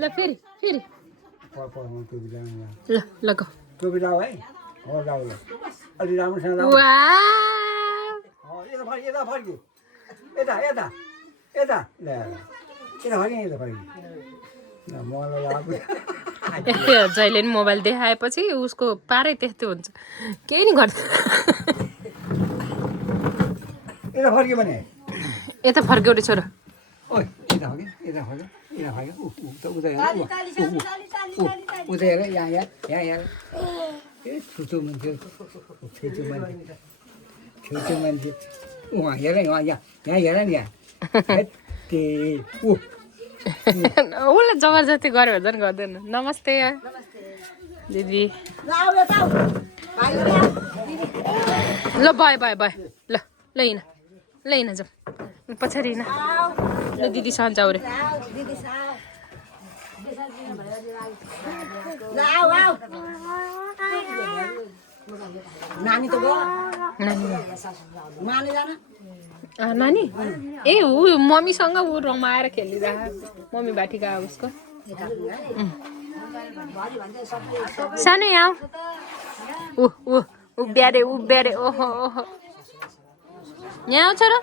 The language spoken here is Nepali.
ल फेरि फेरि ल लगाऊ टोपी लाऊ है हो लाऊ ल अलि राम्रोसँग लाऊ यता फर्की यता फर्की यता यता यता ल यता फर्की यता फर्की मलाई लाग्यो जहिले पनि मोबाइल देखाएपछि उसको पारै त्यस्तै हुन्छ केही नि गर्दैन यता फर्क्यो भने यता फर्क्यो रे छोरा ओइ यता फर्क्यो यता फर्क्यो यता फर्क्यो उता हेर यहाँ हेर ए छुचो मान्छे छुचो मान्छे उहाँ हेर यहाँ हेर नि यहाँ उसलाई जबरजस्ती गऱ्यो भने गर्दैन नमस्ते दिदी ल बाई बाई बाई ल ल हिँड ल हिँड जाउँ पछाडि हिँड ल दिदीसँग जाऊ रे नानी त गयो नानी ए ऊ मम्मीसँग ऊ रमाएर खेलिरहेको मम्मी बाठी गयो उसको सानो यहाँ उभ्यारे ओहो ओहो यहाँ आउँछ र